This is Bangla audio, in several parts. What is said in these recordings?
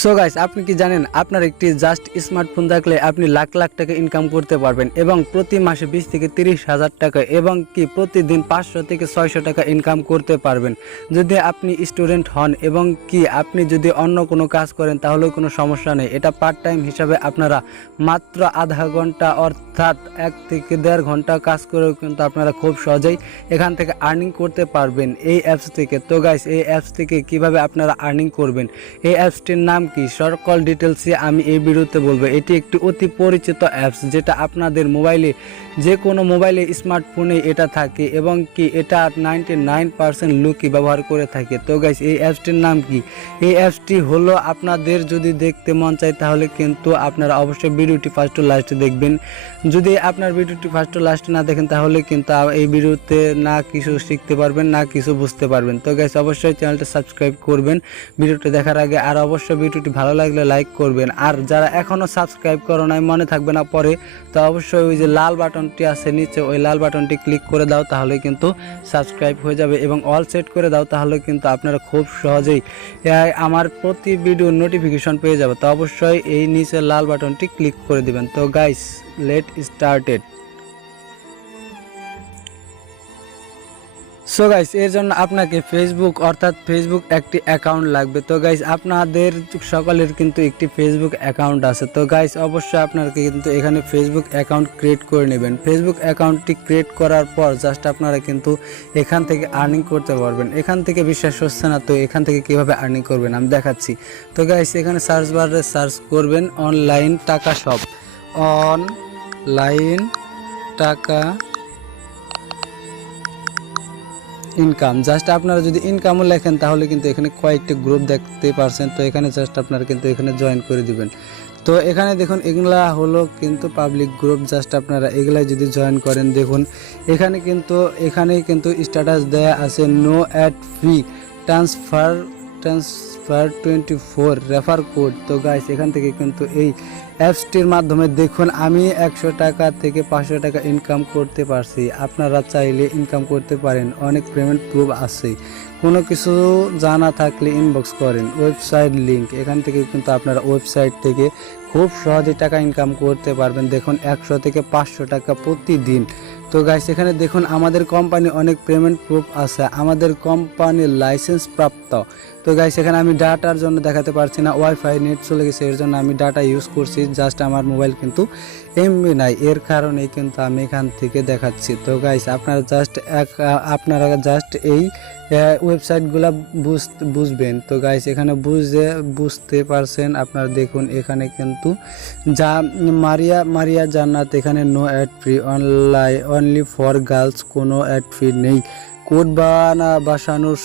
সো গাইস, আপনি কি জানেন আপনার একটি জাস্ট স্মার্টফোন থাকলে আপনি লাখ লাখ টাকা ইনকাম করতে পারবেন এবং প্রতি মাসে 20 থেকে 30,000 টাকা এবং কি প্রতিদিন 500 থেকে 600 টাকা ইনকাম করতে পারবেন যদি আপনি স্টুডেন্ট হন এবং কি আপনি যদি অন্য কোনো কাজ করেন তাহলেও কোনো সমস্যা নেই। এটা পার্ট টাইম হিসাবে আপনারা মাত্র আধা ঘন্টা অর্থাৎ 1 থেকে 1.5 ঘন্টা কাজ করেও কিন্তু আপনারা খুব সহজেই এখান থেকে আর্নিং করতে পারবেন এই অ্যাপস থেকে। তো গাইস, এই অ্যাপস থেকে কিভাবে আপনারা আর্নিং করবেন, এই অ্যাপসটির নাম কি, সকল ডিটেলসে আমি এই ভিডিওতে বলবো। এটি একটি অতি পরিচিত অ্যাপস যেটা আপনাদের মোবাইলে, যে কোনো মোবাইলে স্মার্টফোনে এটা থাকে এবং কি এটা 99% লোকই ব্যবহার করে থাকে। তো গাইস, এই অ্যাপসটির নাম কি? এই অ্যাপসটি হলো, আপনাদের যদি দেখতে মন চায় তাহলে কিন্তু আপনারা অবশ্যই ভিডিওটি ফার্স্ট টু লাস্ট দেখবেন। যদি আপনার ভিডিওটি ফার্স্ট টু লাস্ট না দেখেন তাহলে কিন্তু এই ভিডিওতে না কিছু শিখতে পারবেন না কিছু বুঝতে পারবেন। তো গাইস, অবশ্যই চ্যানেলটা সাবস্ক্রাইব করবেন ভিডিওটি দেখার আগে, আর অবশ্যই ভিডিওটি ভালো লাগলে লাইক করবেন। আর যারা এখনও সাবস্ক্রাইব করো নাই, মনে থাকবে না পরে, তো অবশ্যই ওই যে লাল বাটনটি আছে নিচে, ওই লাল বাটনটি ক্লিক করে দাও, তাহলে কিন্তু সাবস্ক্রাইব হয়ে যাবে এবং অল সেট করে দাও, তাহলে কিন্তু আপনারা খুব সহজেই আমার প্রতি ভিডিওর নোটিফিকেশন পেয়ে যাবে। তো অবশ্যই এই নিচে লাল বাটনটি ক্লিক করে দিবেন। তো guys, late started. So guys, এর জন্য আপনাকে ফেসবুক অর্থাৎ ফেসবুক একটি অ্যাকাউন্ট লাগবে। তো গাইস, আপনাদের সকলের কিন্তু একটি ফেসবুক অ্যাকাউন্ট আছে। তো গাইস, অবশ্যই আপনাকে কিন্তু এখানে ফেসবুক অ্যাকাউন্ট ক্রিয়েট করে নেবেন। ফেসবুক অ্যাকাউন্টটি ক্রিয়েট করার পর জাস্ট আপনারা কিন্তু এখান থেকে আর্নিং করতে পারবেন। এখান থেকে বিশ্বাস হচ্ছে না, তো এখান থেকে কিভাবে আর্নিং করবেন আমি দেখাচ্ছি। তো গাইস, এখানে সার্চ বারে সার্চ করবেন অনলাইন টাকা শপ, অনলাইন টাকা ইনকাম। জাস্ট আপনারা যদি ইনকামও লেখেন তাহলে কিন্তু এখানে কয়েকটি গ্রুপ দেখতে পারছেন। তো এখানে জাস্ট আপনারা কিন্তু এখানে জয়েন করে দিবেন। তো এখানে দেখুন, এগুলা হলো কিন্তু পাবলিক গ্রুপ। জাস্ট আপনারা এগুলাই যদি জয়েন করেন, দেখুন এখানে কিন্তু স্ট্যাটাস দেয়া আছে no add free transfer 24 refer code. তো গাইস, এখান থেকে কিন্তু এই অ্যাপসটির মাধ্যমে দেখুন আমি 100 টাকা থেকে 500 টাকা ইনকাম করতে পারছি। আপনারা চাইলে ইনকাম করতে পারেন, অনেক পেমেন্ট প্রুফ আছে। কোনো কিছু জানা থাকলে ইনবক্স করেন। ওয়েবসাইট লিঙ্ক, এখান থেকে কিন্তু আপনারা ওয়েবসাইট থেকে খুব সহজে টাকা ইনকাম করতে পারবেন। দেখুন 100 থেকে 500 টাকা প্রতিদিন। তো গাইস, এখানে দেখুন আমাদের কোম্পানি অনেক পেমেন্ট প্রুফ আছে, আমাদের কোম্পানির লাইসেন্স প্রাপ্ত। তো গাইস, এখানে আমি ডাটার জন্য দেখাতে পারছি না, ওয়াইফাই নেট চলে গেছে, এর জন্য আমি ডাটা ইউজ করছি। জাস্ট আমার মোবাইল কিন্তু এমবি নাই, এর কারণেই কিন্তু আমি এখান থেকে দেখাচ্ছি। তো গাইস, আপনারা জাস্ট এই ওয়েবসাইটগুলো বুঝবেন। তো গাইস, এখানে বুঝতে পারছেন আপনারা, দেখুন এখানে কিন্তু যা মারিয়া জান্নাত, এখানে no add free, only for girls, কোনো অ্যাড ফ্রি নেই। কোড বসানোর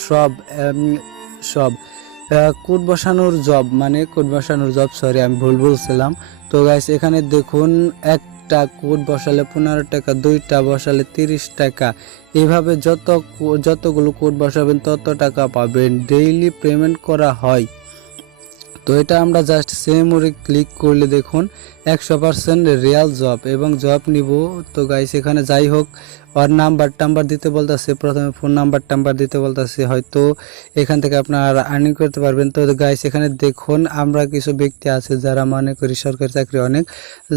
কোড বসানোর জব, সরি আমি ভুল বলছিলাম। তো গাইস, এখানে দেখুন একটা কোড বসালে 15 টাকা, 2টা বসালে 30 টাকা, এইভাবে যতগুলো কোড বসাবেন তত টাকা পাবেন। ডেইলি পেমেন্ট করা হয়। তো এটা আমরা জাস্ট সেমরে ক্লিক করলে দেখুন 100% রিয়াল জব এবং জব নিব। তো গাইস, এখানে যাই হোক আর নাম্বার দিতে বলতেছে, প্রথমে ফোন নাম্বার দিতে বলতেছে, হয়তো এখান থেকে আপনারা আর্নিং করতে পারবেন। তো গাইস, এখানে দেখুন আমরা কিছু ব্যক্তি আছে যারা মনে করি সরকারি চাকরি অনেক।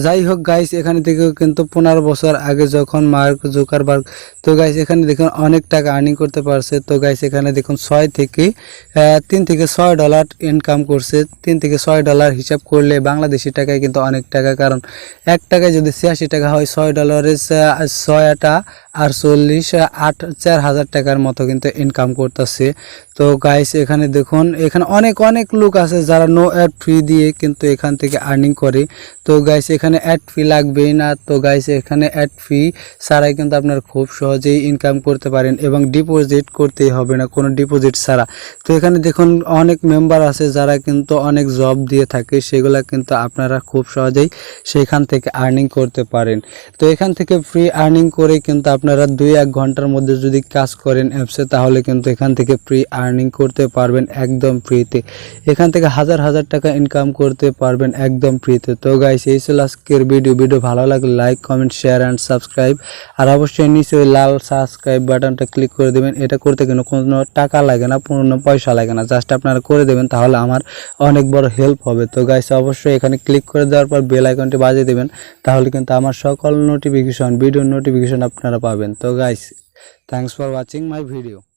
যাই হোক গাইস, এখানে থেকে কিন্তু 15 বছর আগে যখন মার্ক জুকারবার্গ, তো গাইস এখানে দেখুন অনেক টাকা আর্নিং করতে পারছে। তো গাইস, এখানে দেখুন 3 থেকে $6 ইনকাম করছে। $3 থেকে $6 হিসাব করলে বাংলাদেশি টাকায় কিন্তু অনেক টাকা, কারণ 1 টাকায় যদি 86 টাকা হয়, $6 6 আর 4,000 টাকার মতো কিন্তু ইনকাম করতেছে। তো গাইস, এখানে দেখুন এখানে অনেক লোক আছে যারা নো অ্যাড ফ্রি দিয়ে কিন্তু এখান থেকে আর্নিং করে। তো গাইস, এখানে অ্যাড ফি লাগবেই না। তো গাইস, এখানে অ্যাড ফি ছাড়াই কিন্তু আপনারা খুব সহজেই ইনকাম করতে পারেন এবং ডিপোজিট করতেই হবে না, কোনো ডিপোজিট ছাড়া। তো এখানে দেখুন অনেক মেম্বার আছে যারা কিন্তু অনেক জব দিয়ে থাকে, সেগুলা কিন্তু আপনারা খুব সহজেই সেখান থেকে আর্নিং করতে পারেন। তো এখান থেকে ফ্রি আর্নিং করে কিন্তু আপনারা 2-1 ঘন্টার মধ্যে যদি কাজ করেন অ্যাপসে তাহলে কিন্তু এখান থেকে ফ্রি আর্নিং করতে পারবেন একদম ফ্রিতে। এখান থেকে হাজার হাজার টাকা ইনকাম করতে পারবেন একদম ফ্রিতে। তো গাইস এই ছিল আজকের ভিডিও ভালো লাগলে like comment share and subscribe, আর অবশ্যই নিচে ওই লাল সাবস্ক্রাইব বাটনটা ক্লিক করে দেবেন। এটা করতে কিন্তু কোনো টাকা লাগে না, কোনো পয়সা লাগে না, জাস্ট আপনারা করে দেবেন, তাহলে আমার অনেক বড় হেল্প হবে। তো গাইস অবশ্যই এখানে ক্লিক করে দেওয়ার পর বেল আইকনটি বাজিয়ে দেবেন, তাহলে কিন্তু আমার সকল নোটিফিকেশন ভিডিওর নোটিফিকেশন আপনারা পাবেন। তো guys thanks for watching my video.